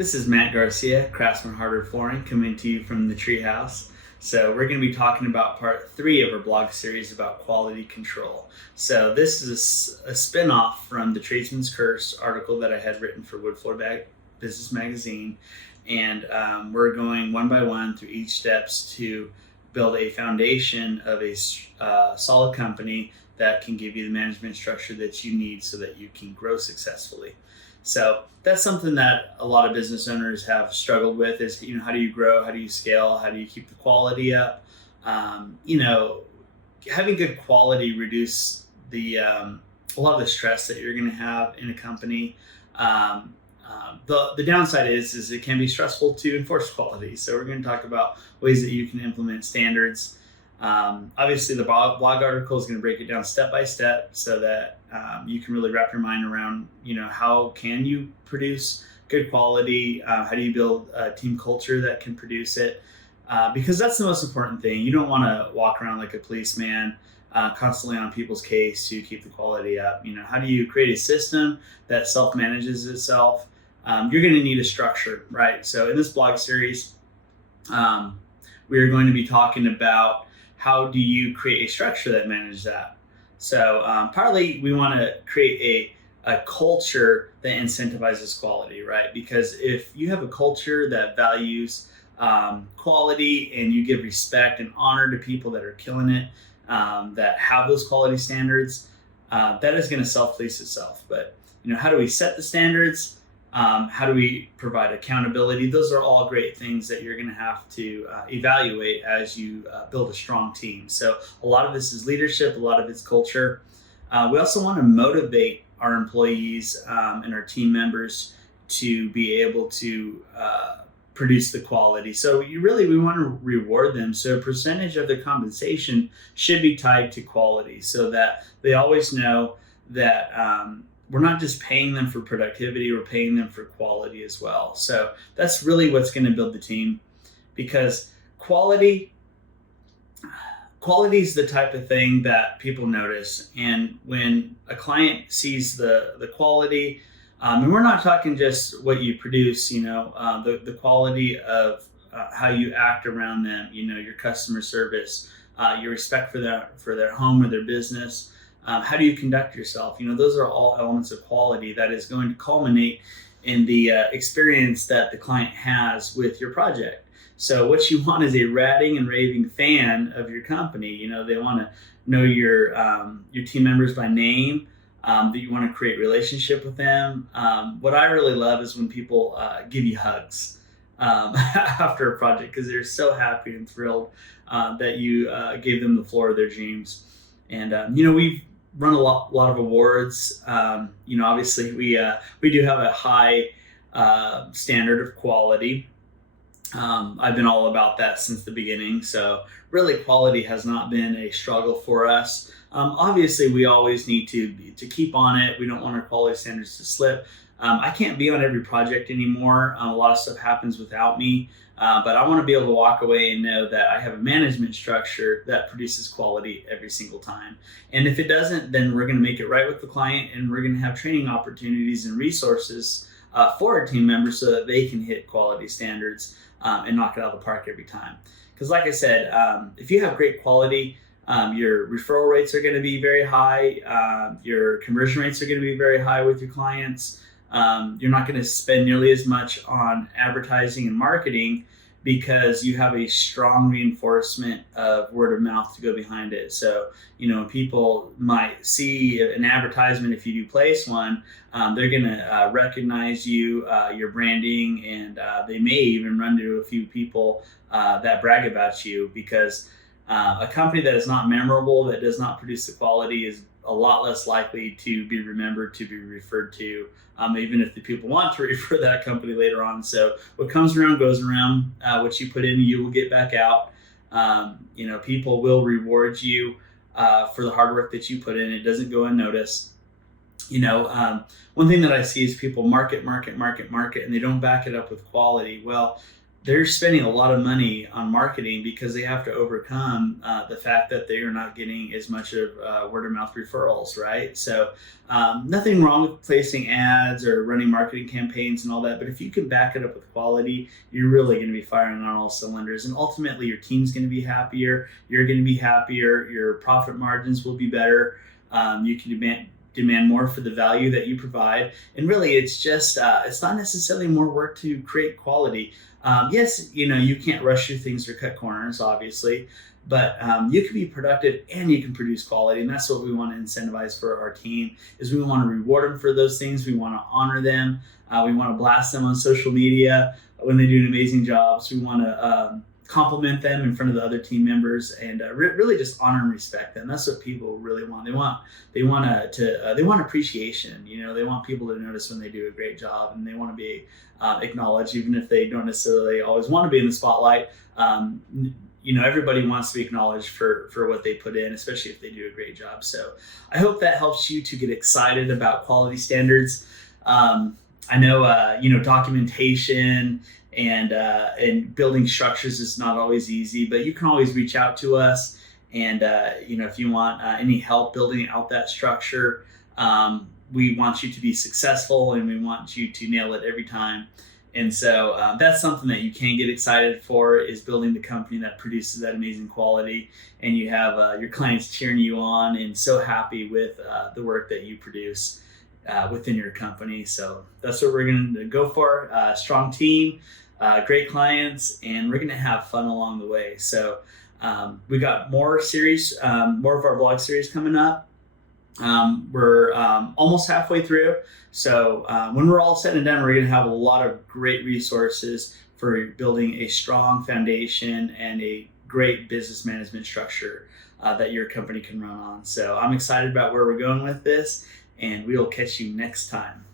This is Matt Garcia, Craftsman Hardware Flooring, coming to you from the Treehouse. So we're going to be talking about part 3 of our blog series about quality control. So this is a spin-off from the Tradesman's Curse article that I had written for Wood Floor Business Magazine. And we're going one by one through each steps to build a foundation of a solid company that can give you the management structure that you need so that you can grow successfully. So that's something that a lot of business owners have struggled with is, how do you grow? How do you scale? How do you keep the quality up? Having good quality reduce a lot of the stress that you're going to have in a company. The downside is it can be stressful to enforce quality. So we're going to talk about ways that you can implement standards. Obviously, the blog article is going to break it down step by step so that you can really wrap your mind around, how can you produce good quality? How do you build a team culture that can produce it? Because that's the most important thing. You don't want to walk around like a policeman, constantly on people's case to keep the quality up. How do you create a system that self-manages itself? You're going to need a structure, right? So in this blog series, we are going to be talking about how do you create a structure that manages that. So partly we want to create a culture that incentivizes quality, right? Because if you have a culture that values quality and you give respect and honor to people that are killing it, that have those quality standards, that is going to self-police itself. But how do we set the standards? How do we provide accountability? Those are all great things that you're going to have to evaluate as you build a strong team. So a lot of this is leadership, a lot of it's culture. We also want to motivate our employees and our team members to be able to produce the quality. So we want to reward them. So a percentage of their compensation should be tied to quality so that they always know that we're not just paying them for productivity, we're paying them for quality as well. So that's really what's going to build the team, because quality is the type of thing that people notice. And when a client sees the quality, and we're not talking just what you produce, the quality of how you act around them, your customer service, your respect for their home or their business. How do you conduct yourself? Those are all elements of quality that is going to culminate in the experience that the client has with your project. So what you want is a ratting and raving fan of your company. They want to know your team members by name, that you want to create relationship with them. What I really love is when people give you hugs after a project, because they're so happy and thrilled that you gave them the floor of their dreams. And we've run a lot of awards. Obviously we do have a high standard of quality. I've been all about that since the beginning. So really quality has not been a struggle for us. Obviously we always need to keep on it. We don't want our quality standards to slip. I can't be on every project anymore. A lot of stuff happens without me. But I want to be able to walk away and know that I have a management structure that produces quality every single time. And if it doesn't, then we're going to make it right with the client, and we're going to have training opportunities and resources for our team members so that they can hit quality standards and knock it out of the park every time. Because like I said, if you have great quality, your referral rates are going to be very high. Your conversion rates are going to be very high with your clients. You're not going to spend nearly as much on advertising and marketing because you have a strong reinforcement of word of mouth to go behind it. So, people might see an advertisement if you do place one, they're going to recognize you, your branding, and they may even run to a few people that brag about you, because a company that is not memorable, that does not produce the quality, is a lot less likely to be remembered, to be referred to, even if the people want to refer that company later on. So what comes around goes around. What you put in, you will get back out. People will reward you for the hard work that you put in. It doesn't go unnoticed. One thing that I see is people market, and they don't back it up with quality. Well, they're spending a lot of money on marketing because they have to overcome the fact that they are not getting as much of word of mouth referrals, right? So, nothing wrong with placing ads or running marketing campaigns and all that, but if you can back it up with quality, you're really going to be firing on all cylinders. And ultimately, your team's going to be happier, you're going to be happier, your profit margins will be better. You can demand more for the value that you provide. And really, it's just, it's not necessarily more work to create quality. Yes, you can't rush through things or cut corners, obviously, but you can be productive and you can produce quality. And that's what we want to incentivize for our team is we want to reward them for those things. We want to honor them. We want to blast them on social media when they do an amazing job. So we want to compliment them in front of the other team members and really just honor and respect them. That's what people really want. They want appreciation. They want people to notice when they do a great job, and they want to be acknowledged, even if they don't necessarily always want to be in the spotlight. Everybody wants to be acknowledged for what they put in, especially if they do a great job. So I hope that helps you to get excited about quality standards. I know, documentation and building structures is not always easy, but you can always reach out to us. And, if you want any help building out that structure, we want you to be successful and we want you to nail it every time. And so that's something that you can get excited for, is building the company that produces that amazing quality. And you have your clients cheering you on and so happy with the work that you produce within your company. So that's what we're going to go for. Strong team, great clients, and we're going to have fun along the way. So we got more series, more of our blog series coming up. We're almost halfway through. So when we're all said and done, we're going to have a lot of great resources for building a strong foundation and a great business management structure that your company can run on. So I'm excited about where we're going with this, and we'll catch you next time.